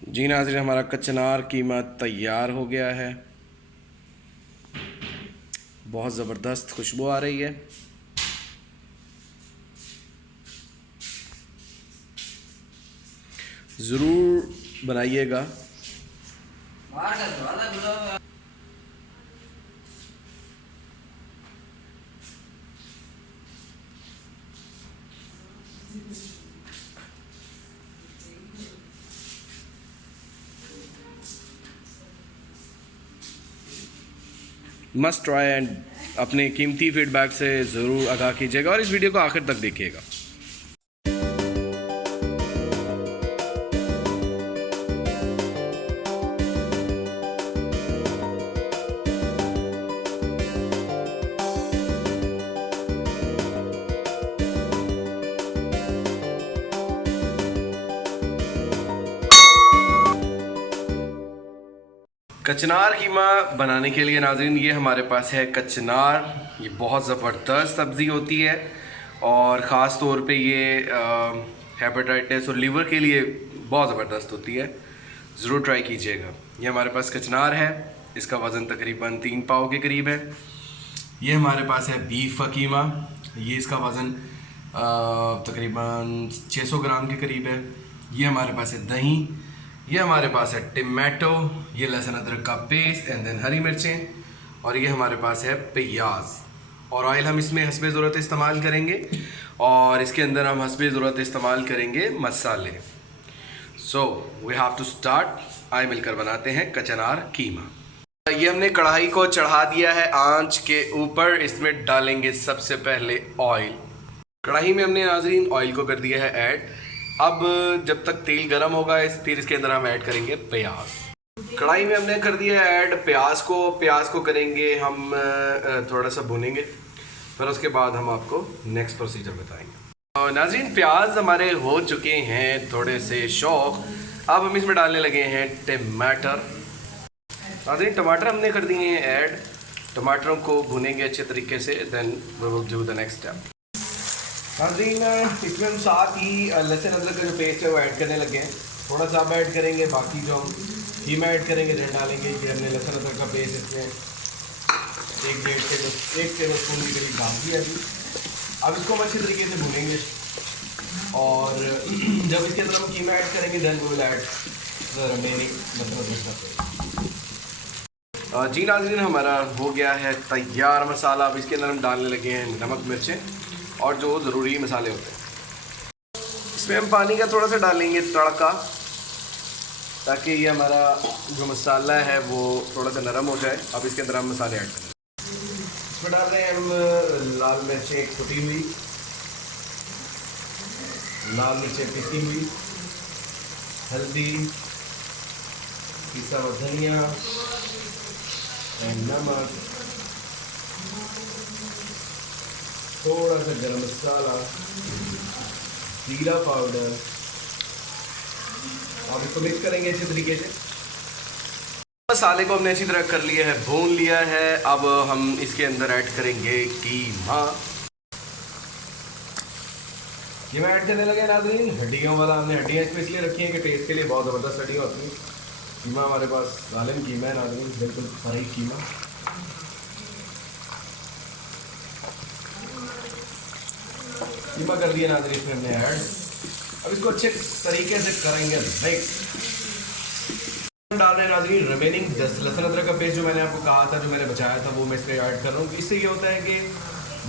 जी नाज़रीन, हमारा कचनार कीमा तैयार हो गया है। बहुत ज़बरदस्त खुशबू आ रही है। ज़रूर बनाइएगा। मस्ट ट्राई एंड अपने कीमती फीडबैक से ज़रूर आगाह कीजिएगा और इस वीडियो को आखिर तक देखिएगा। कचनार कीमा बनाने के लिए नाज़रीन ये हमारे पास है कचनार। ये बहुत ज़बरदस्त सब्ज़ी होती है और ख़ास तौर पे ये हेपेटाइटिस और लीवर के लिए बहुत ज़बरदस्त होती है। ज़रूर ट्राई कीजिएगा। ये हमारे पास कचनार है, इसका वज़न तकरीबन 3 पाव के करीब है। ये हमारे पास है बीफ का कीमा, ये इसका वज़न तकरीबन 600 ग्राम के करीब है। ये हमारे पास है दही, ये हमारे पास है टमाटो, ये लहसुन अदरक का पेस्ट एंड देन हरी मिर्चें, और ये हमारे पास है प्याज। और ऑयल हम इसमें हस्बे ज़रूरत इस्तेमाल करेंगे और इसके अंदर हम हस्बे ज़रूरत इस्तेमाल करेंगे मसाले। So we have to start. आए मिलकर बनाते हैं कचनार कीमा। ये हमने कढ़ाई को चढ़ा दिया है आंच के ऊपर। इसमें डालेंगे सबसे पहले ऑयल। कढ़ाई में हमने नाज़रीन ऑयल को कर दिया है ऐड। अब जब तक तेल गर्म होगा फिर इसके अंदर हम ऐड करेंगे प्याज। कढ़ाई में हमने कर दिया है ऐड प्याज को। प्याज को करेंगे हम थोड़ा सा भूनेंगे, फिर उसके बाद हम आपको नेक्स्ट प्रोसीजर बताएंगे। नाज़रीन, प्याज हमारे हो चुके हैं थोड़े से शौक। अब हम इसमें डालने लगे हैं टमाटर। नाज़रीन, टमाटर हमने कर दिए हैं ऐड। टमाटरों को भूनेंगे अच्छे तरीके से, then we will do the next step. नाज़रीन, इसमें हम साथ ही लहसुन अदरक का जो पेस्ट है वो ऐड करने लगे हैं। थोड़ा सा अब ऐड करेंगे, बाकी जो हम कीमा ऐड करेंगे देन डालेंगे। कि हमने लहसुन अदरक का पेस्ट इसमें 1 टेबल स्पून के करीब डाल दिया अभी। अब इसको हम अच्छे तरीके से भूनेंगे और जब इसके अंदर हम कीमा ऐड करेंगे then we will add the remaining लहसुन अदरक का पेस्ट। जी नाज़रीन, हमारा हो गया है तैयार मसाला। अब इसके अंदर हम डालने लगे हैं नमक, मिर्चें और जो ज़रूरी मसाले होते हैं। इसमें हम पानी का थोड़ा सा डालेंगे तड़का, ताकि ये हमारा जो मसाला है वो थोड़ा सा नरम हो जाए। अब इसके अंदर हम मसाले ऐड करेंगे। इसमें डाल रहे हैं हम लाल मिर्चें कुटी हुई, लाल मिर्चें पिसी हुई, हल्दी, पिसा हुआ धनिया एंड नमक, थोड़ा सा गरम मसाला, जीरा पाउडर। अब इसको मिक्स करेंगे अच्छे तरीके से। मसाले को हमने अच्छी तरह कर लिया है, भून लिया है। अब हम इसके अंदर ऐड करेंगे कीमा। कीमा ऐड करने लगे नाज़रीन। हड्डियों वाला हमने हड्डियाँ इसमें इसलिए रखी हैं कि टेस्ट के लिए बहुत ज़बरदस्त हड्डियाँ होती हैं। कीमा हमारे पास जालिम कीमा है नाज़रीन, बिल्कुल फ्राई कीमा। कीमा कर दिया नाज़रीन इसमें हमने ऐड। अब इसको अच्छे तरीके से करेंगे मिक्स। डाल रहे हैं नाज़रीन रिमेनिंग लहसुन अदरक का पेस्ट जो मैंने आपको कहा था, जो मैंने बचाया था, वो मैं इसमें ऐड कर रहा हूँ। इससे ये होता है कि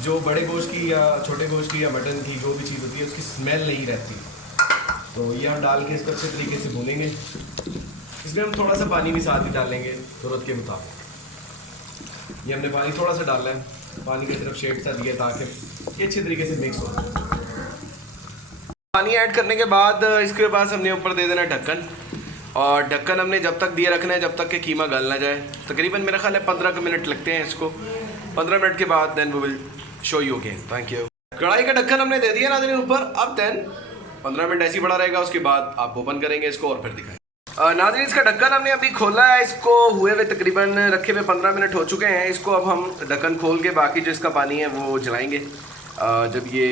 जो बड़े गोश्त की या छोटे गोश्त की या मटन की जो भी चीज़ होती है उसकी स्मेल नहीं रहती। तो ये हम डाल के इसको अच्छे तरीके से भूनेंगे। इसमें हम थोड़ा सा पानी भी साथ ही डालेंगे ज़रूरत के मुताबिक। ये हमने पानी थोड़ा सा डाला है, पानी की तरफ शेड सा दिया ताकि ये अच्छे तरीके से मिक्स हो। पानी ऐड करने के बाद इसके पास हमने ऊपर दे देना ढक्कन, और ढक्कन हमने जब तक दिए रखना है जब तक कि कीमा गल ना जाए। तकरीबन मेरा ख्याल है 15 मिनट लगते हैं इसको। 15 मिनट के बाद then we will show you again. Thank you. कढ़ाई का ढक्कन हमने दे दिया नाज़रीन ऊपर। अब देन 15 मिनट ऐसे ही पड़ा रहेगा, उसके बाद आप ओपन करेंगे इसको और फिर दिखाएं। नाज़रीन, इसका ढक्कन हमने अभी खोला है। इसको हुए हुए तकरीबन रखे हुए 15 मिनट हो चुके हैं। इसको अब हम ढक्कन खोल के बाकी जो इसका पानी है वो जलाएंगे। जब ये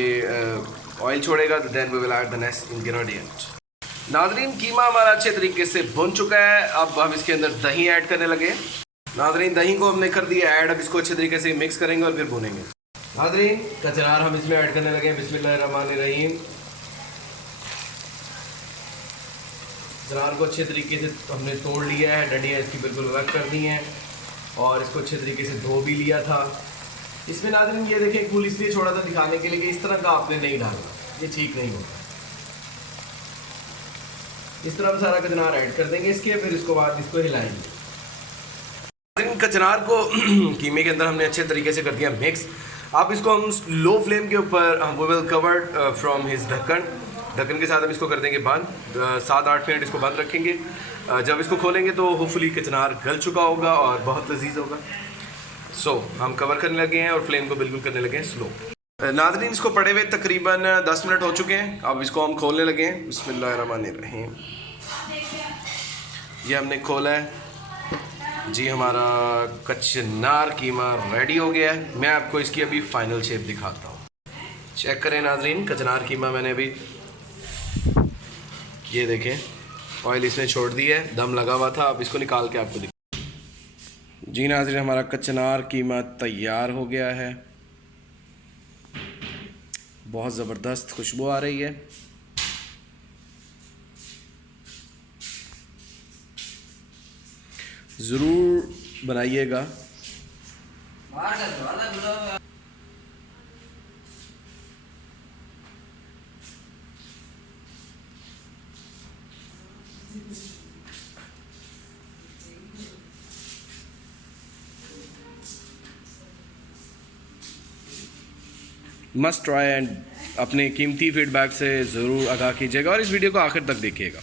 ऑयल छोड़ेगा तो then we will add the next ingredient. नाजरीन कीमा हमारा अच्छे तरीके से भुन चुका है। अब हम इसके अंदर दही ऐड करने लगे। नाजरीन दही को हमने कर दिया ऐड। अब इसको अच्छे तरीके से मिक्स करेंगे और फिर भुनेंगे। नाजरीन कचनार हम इसमें ऐड करने लगे। बिस्मिल्लाहिर्रहमानिर्रहीम। कचनार को अच्छे तरीके से हमने तोड़ लिया है, डंडियाँ इसकी बिल्कुल अलग कर दी हैं और इसको अच्छे तरीके से धो भी लिया था। इसमें नाज़रीन ये देखें, फूल इसलिए छोड़ा था दिखाने के लिए कि इस तरह का आपने नहीं डालना, ये ठीक नहीं होगा। इस तरह हम सारा कचनार ऐड कर देंगे इसके, फिर इसको बाद इसको हिलाएंगे। कचनार को कीमे के अंदर हमने अच्छे तरीके से कर दिया मिक्स। आप इसको हम लो फ्लेम के ऊपर हम विल कवर्ड फ्रॉम हिज ढक्कन के साथ हम इसको कर देंगे बंद। 7-8 मिनट इसको बंद रखेंगे। जब इसको खोलेंगे तो होपफुली कचनार गल चुका होगा और बहुत लजीज होगा। सो हम कवर करने लगे हैं और फ्लेम को बिल्कुल करने लगे हैं स्लो। नाज़रीन इसको पड़े हुए तकरीबन 10 मिनट हो चुके हैं। अब इसको हम खोलने लगे हैं। बिस्मिल्लाहिर्रहमानिर्रहीम। ये हमने खोला है जी। हमारा कचनार कीमा रेडी हो गया है। मैं आपको इसकी अभी फाइनल शेप दिखाता हूँ। चेक करें नाज़रीन, कचनार कीमा मैंने अभी ये देखें ऑयल इसने छोड़ दिया है, दम लगा हुआ था। अब इसको निकाल के आपको जी नाज़रीन हमारा कचनार कीमा तैयार हो गया है। बहुत ज़बरदस्त खुशबू आ रही है। ज़रूर बनाइएगा। मस्ट ट्राई एंड अपने कीमती फीडबैक से ज़रूर आगाह कीजिएगा और इस वीडियो को आखिर तक देखिएगा।